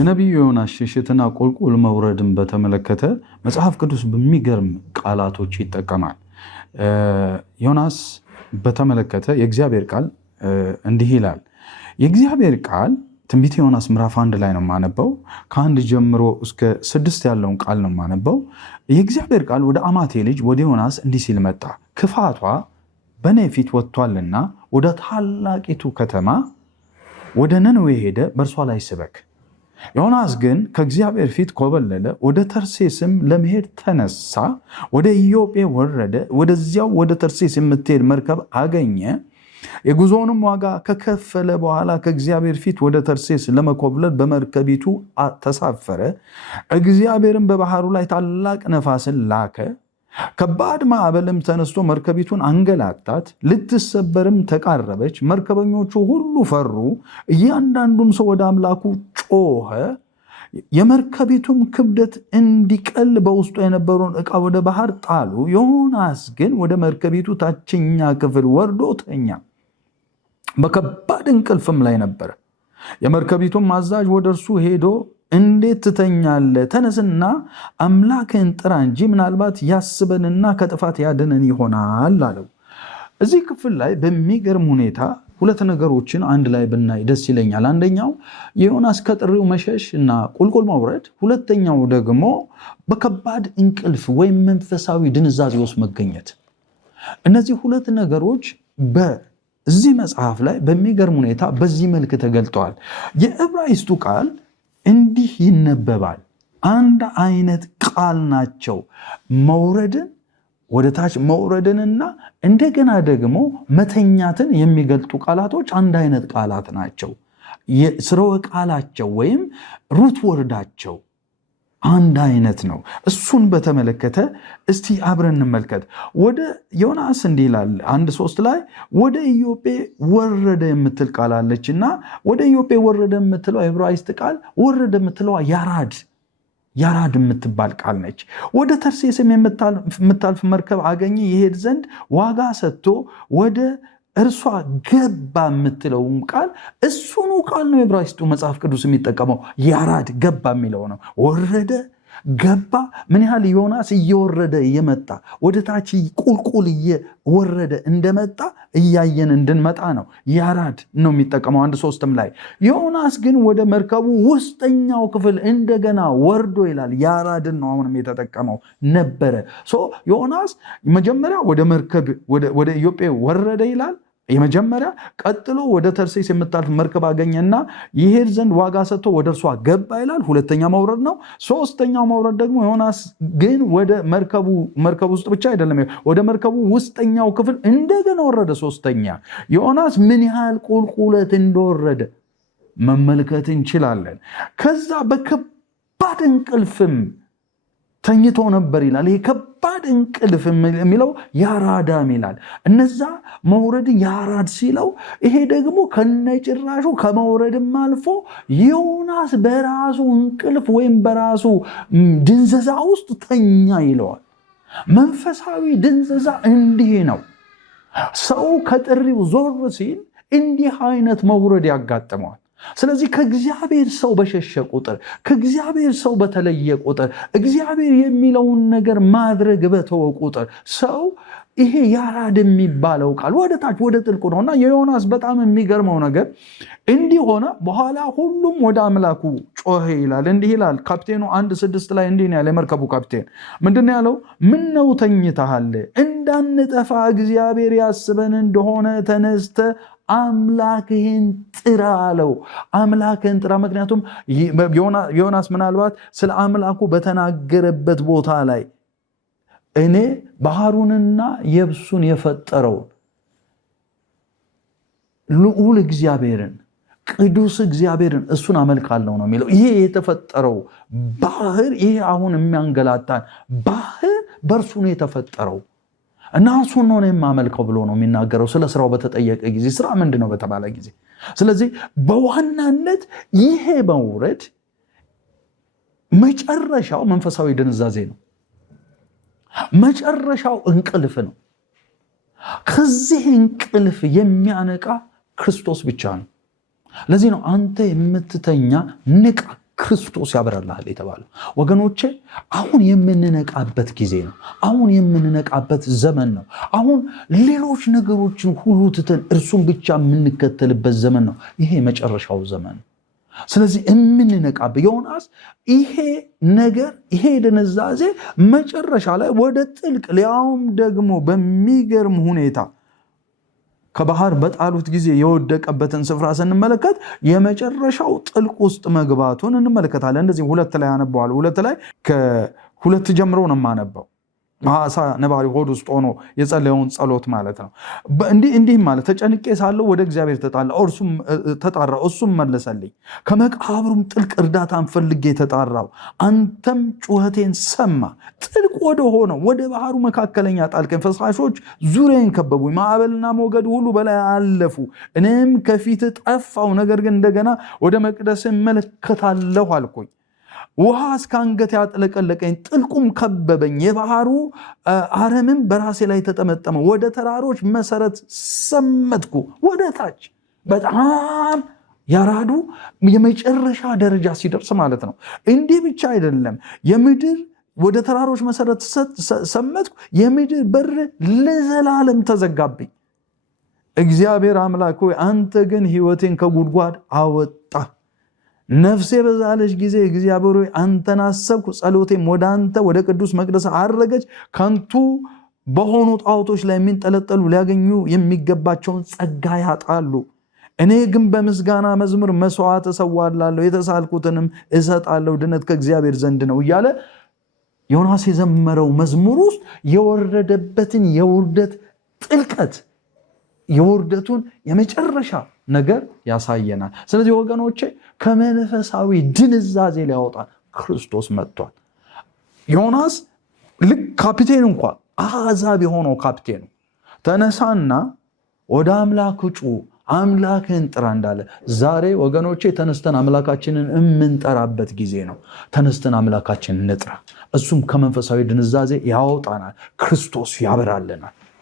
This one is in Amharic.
የነቢዩ ዮናስ ሽሽትና ቁልቁል መውረድን በተመለከተ መጽሐፍ ቅዱስ በሚገርም ቃላቶች ይጠቀማል። ዮናስ በተመለከተ የእግዚአብሔር ቃል እንዲህ ይላል። የእግዚአብሔር ቃል ትንቢተ ዮናስ ምዕራፍ 1 ላይ ነው የማነበው። ከ1 ጀምሮ እስከ 6 ያለውን ቃል ነው የማነበው። የእግዚአብሔር ቃል ወደ አማቴ ልጅ ወደ ዮናስ እንዲህ ሲል መጣ። ክፋቷ በእኔ ፊት ወጥቷልና ወደ ታላቂቱ ከተማ ወደ ነነዌ ሄደ፣ በእርሷ ላይ ስበክ። ዮናስ ግን ከእግዚአብሔር ፊት ኮበለለ፣ ወደ ተርሴስም ለመሄድ ተነሳ። ወደ ኢዮጴ ወረደ፣ ወደዚያው ወደ ተርሴስ የምትሄድ መርከብ አገኘ። የጉዞውንም ዋጋ ከከፈለ በኋላ ከእግዚአብሔር ፊት ወደ ተርሴስ ለመኮብለል በመርከቢቱ ተሳፈረ። እግዚአብሔርም በባህሩ ላይ ታላቅ ነፋስን ላከ፣ ከባድ ማዕበልም ተነስቶ መርከቢቱን አንገላታት፣ ልትሰበርም ተቃረበች። መርከበኞቹ ሁሉ ፈሩ፣ እያንዳንዱም ሰው ወደ አምላኩ ጮኸ። የመርከቢቱም ክብደት እንዲቀል በውስጡ የነበረውን ዕቃ ወደ ባህር ጣሉ። ዮናስ ግን ወደ መርከቢቱ ታችኛ ክፍል ወርዶ ተኛ፣ በከባድ እንቅልፍም ላይ ነበረ። የመርከቢቱም አዛዥ ወደ እርሱ ሄዶ እንዴት ትተኛለህ? ተነስና አምላክህን ጥራ እንጂ ምናልባት ያስበንና ከጥፋት ያድነን ይሆናል አለው። እዚህ ክፍል ላይ በሚገርም ሁኔታ ሁለት ነገሮችን አንድ ላይ ብናይ ደስ ይለኛል። አንደኛው የዮናስ ከጥሪው መሸሽ እና ቁልቁል መውረድ፣ ሁለተኛው ደግሞ በከባድ እንቅልፍ ወይም መንፈሳዊ ድንዛዜ ውስጥ መገኘት። እነዚህ ሁለት ነገሮች በዚህ መጽሐፍ ላይ በሚገርም ሁኔታ በዚህ መልክ ተገልጠዋል። የዕብራይስጡ ቃል እንዲህ ይነበባል። አንድ አይነት ቃል ናቸው። መውረድን ወደ ታች መውረድንና እንደገና ደግሞ መተኛትን የሚገልጡ ቃላቶች አንድ አይነት ቃላት ናቸው። ስርወ ቃላቸው ወይም ሩት ወርዳቸው አንድ አይነት ነው። እሱን በተመለከተ እስቲ አብረን እንመልከት። ወደ ዮናስ እንዲህ ይላል 1:3 ላይ ወደ ኢዮጴ ወረደ የምትል ቃል አለች እና ወደ ኢዮጴ ወረደ የምትለው ዕብራይስጥ ቃል ወረደ የምትለው ያራድ የምትባል ቃል ነች። ወደ ተርሴስም የምታልፍ መርከብ አገኘ፣ ይሄድ ዘንድ ዋጋ ሰጥቶ ወደ እርሷ ገባ የምትለውም ቃል እሱኑ ቃል ነው ዕብራይስጡ መጽሐፍ ቅዱስ የሚጠቀመው። ያራድ ገባ የሚለው ነው። ወረደ ገባ። ምን ያህል ዮናስ እየወረደ እየመጣ ወደ ታች ቁልቁል እየወረደ እንደመጣ እያየን እንድንመጣ ነው። ያራድ ነው የሚጠቀመው 1:3 ላይ። ዮናስ ግን ወደ መርከቡ ውስጠኛው ክፍል እንደገና ወርዶ ይላል። ያራድን ነው አሁንም የተጠቀመው ነበረ። ዮናስ መጀመሪያ ወደ መርከብ ወደ ኢዮጴ ወረደ ይላል የመጀመሪያ። ቀጥሎ ወደ ተርሴስ የምታልፍ መርከብ አገኘና ይሄድ ዘንድ ዋጋ ሰጥቶ ወደ እርሷ ገባ ይላል። ሁለተኛ መውረድ ነው። ሶስተኛው መውረድ ደግሞ ዮናስ ግን ወደ መርከቡ ውስጥ ብቻ አይደለም፣ ወደ መርከቡ ውስጠኛው ክፍል እንደገና ወረደ። ሶስተኛ ዮናስ ምን ያህል ቁልቁለት እንደወረደ መመልከት እንችላለን። ከዛ በከባድ እንቅልፍም ተኝቶ ነበር ይላል። ይሄ ከባድ እንቅልፍ የሚለው ያራዳም ይላል። እነዛ መውረድን ያራድ ሲለው፣ ይሄ ደግሞ ከነጭራሹ ከመውረድም አልፎ ዮናስ በራሱ እንቅልፍ ወይም በራሱ ድንዘዛ ውስጥ ተኛ ይለዋል። መንፈሳዊ ድንዘዛ እንዲህ ነው። ሰው ከጥሪው ዞር ሲል እንዲህ አይነት መውረድ ያጋጥመዋል። ስለዚህ ከእግዚአብሔር ሰው በሸሸ ቁጥር፣ ከእግዚአብሔር ሰው በተለየ ቁጥር፣ እግዚአብሔር የሚለውን ነገር ማድረግ በተወ ቁጥር ሰው ይሄ ያራድ የሚባለው ቃል ወደ ታች ወደ ጥልቁ ነውና የዮናስ በጣም የሚገርመው ነገር እንዲህ ሆነ። በኋላ ሁሉም ወደ አምላኩ ጮኸ ይላል። እንዲህ ይላል ካፕቴኑ 1:6 ላይ እንዲህ ያለ የመርከቡ ካፕቴን ምንድነው ያለው? ምን ነው ተኝተሃል? እንዳንጠፋ እግዚአብሔር ያስበን እንደሆነ ተነስተ አምላክህን ጥራ አለው። አምላክህን ጥራ። ምክንያቱም ዮናስ ምናልባት ስለ አምላኩ በተናገረበት ቦታ ላይ እኔ ባህሩንና የብሱን የፈጠረውን ልዑል እግዚአብሔርን ቅዱስ እግዚአብሔርን እሱን አመልካለሁ ነው የሚለው። ይሄ የተፈጠረው ባህር፣ ይሄ አሁን የሚያንገላታን ባህር በእርሱ ነው የተፈጠረው እና እሱን ነው የማመልከው ብሎ ነው የሚናገረው። ስለ ስራው በተጠየቀ ጊዜ ስራ ምንድን ነው በተባለ ጊዜ። ስለዚህ በዋናነት ይሄ መውረድ መጨረሻው መንፈሳዊ ድንዛዜ ነው። መጨረሻው እንቅልፍ ነው። ከዚህ እንቅልፍ የሚያነቃ ክርስቶስ ብቻ ነው። ለዚህ ነው አንተ የምትተኛ ንቃ፣ ክርስቶስ ያበራልሃል የተባለው። ወገኖቼ አሁን የምንነቃበት ጊዜ ነው። አሁን የምንነቃበት ዘመን ነው። አሁን ሌሎች ነገሮችን ሁሉ ትተን እርሱን ብቻ የምንከተልበት ዘመን ነው። ይሄ የመጨረሻው ዘመን ነው። ስለዚህ የምንነቃበት ዮናስ ይሄ ነገር ይሄ ድንዛዜ መጨረሻ ላይ ወደ ጥልቅ ሊያውም ደግሞ በሚገርም ሁኔታ ከባህር በጣሉት ጊዜ የወደቀበትን ስፍራ ስንመለከት የመጨረሻው ጥልቅ ውስጥ መግባቱን እንመለከታለን። እንደዚህ 2 ላይ አነበዋለሁ። 2 ላይ ከ2 ጀምሮ ነው የማነበው። አሳ ነባሪ ሆድ ውስጥ ሆኖ የጸለየውን ጸሎት ማለት ነው። እንዲህም ማለት ተጨንቄ ሳለሁ ወደ እግዚአብሔር ተጣራሁ፣ እሱም መለሰልኝ። ከመቃብሩም ጥልቅ እርዳታን ፈልጌ ተጣራሁ፣ አንተም ጩኸቴን ሰማ። ጥልቅ ወደ ሆነው ወደ ባህሩ መካከለኛ ጣልከኝ። ፈሳሾች ዙሪያዬን ከበቡኝ፣ ማዕበልና ሞገድ ሁሉ በላይ አለፉ። እኔም ከፊት ጠፋሁ፣ ነገር ግን እንደገና ወደ መቅደስ እመለከታለሁ አልኩኝ። ውሃ እስከ አንገቴ ያጥለቀለቀኝ፣ ጥልቁም ከበበኝ። የባህሩ አረምም በራሴ ላይ ተጠመጠመ። ወደ ተራሮች መሰረት ሰመጥኩ፣ ወደ ታች። በጣም ያራዱ የመጨረሻ ደረጃ ሲደርስ ማለት ነው። እንዲህ ብቻ አይደለም፣ የምድር ወደ ተራሮች መሰረት ሰመጥኩ፣ የምድር በር ለዘላለም ተዘጋብኝ። እግዚአብሔር አምላክ ሆይ አንተ ግን ሕይወቴን ከጉድጓድ አወጣ። ነፍሴ በዛለች ጊዜ እግዚአብሔር ሆይ አንተን አሰብኩ። ጸሎቴም ወደ አንተ ወደ ቅዱስ መቅደስ አረገች። ከንቱ በሆኑ ጣዖቶች ላይ የሚንጠለጠሉ ሊያገኙ የሚገባቸውን ጸጋ ያጣሉ። እኔ ግን በምስጋና መዝሙር መስዋዕት እሰዋላለሁ፣ የተሳልኩትንም እሰጣለሁ፣ ድነት ከእግዚአብሔር ዘንድ ነው እያለ ዮናስ የዘመረው መዝሙር ውስጥ የወረደበትን የውርደት ጥልቀት የውርደቱን የመጨረሻ ነገር ያሳየናል። ስለዚህ ወገኖቼ ከመንፈሳዊ ድንዛዜ ሊያወጣን ክርስቶስ መጥቷል። ዮናስ ልክ ካፒቴን እንኳን አሕዛብ የሆነው ካፒቴኑ ተነሳና ወደ አምላክ ጩ፣ አምላክህን ጥራ እንዳለ ዛሬ ወገኖቼ ተነስተን አምላካችንን የምንጠራበት ጊዜ ነው። ተነስተን አምላካችንን እንጥራ። እሱም ከመንፈሳዊ ድንዛዜ ያወጣናል። ክርስቶስ ያበራልናል።